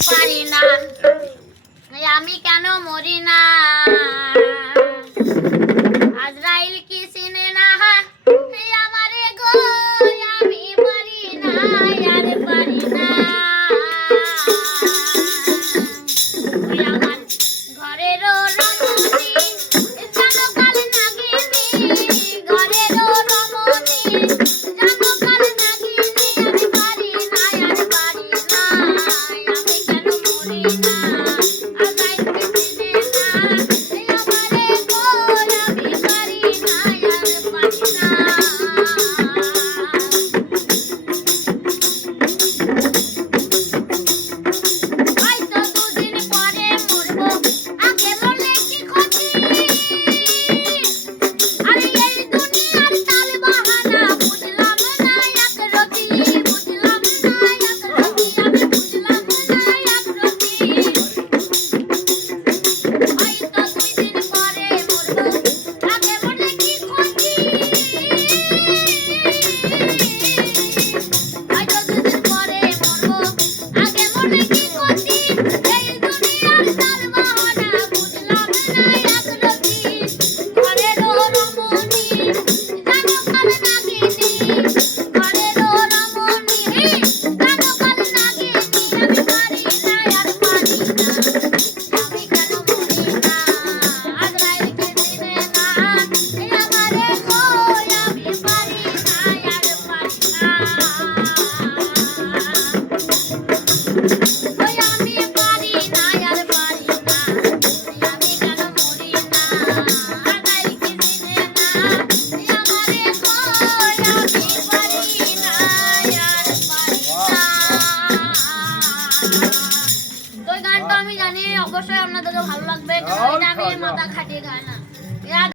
পারি না আমি কেন মরি না আজরাইল কি চিনে না আমারে গো আমি পারি না আর পারি না আমার ঘরেরও রমণী জানো কাল নাগিনী ঘরেরও রমণী জানো কাল নাগিনী আমি পারি না আর পারি না আমি কেন মরি না আজরাইল কি চিনে না আমারে গো আমি পারি না আর পারি না হয়তো দুদিন পরে মরবো আগে মরলে কি ক্ষতি আরে এই দুনিয়ার তাল বাহানা বুঝলাম না এক রতি বুঝলাম না এক রতি আমি বুঝলাম না এক রতি হয়তো দুই দিন পরে মরবো আগে মরলে কি ক্ষতি হয়তো দুদিন পরে মরবো আগে মরলে কি ক্ষতি এই দুনিয়ার তাল বাহানা বুঝলাম না এক রতি ঘরেরও রমণী জানো কাল নাগিনী ঘরেরও রমণী জানো কাল নাগিনী আমি পারি না আর পারি না আমি কেন মরি না আজরাইল কি চিনে না আমারে গো আমি পারি না আর পারি না ওই আমি পারি না আর পারি না আমি কেন মরি না আজরাইল কি চিনে না আমারে গো আমি পারি না আর পারি না তো এই গানটা আমি জানি অবশ্যই আপনাদের ভালো লাগবে কারণ এটা আমি মাথা খাটিয়ে গাই না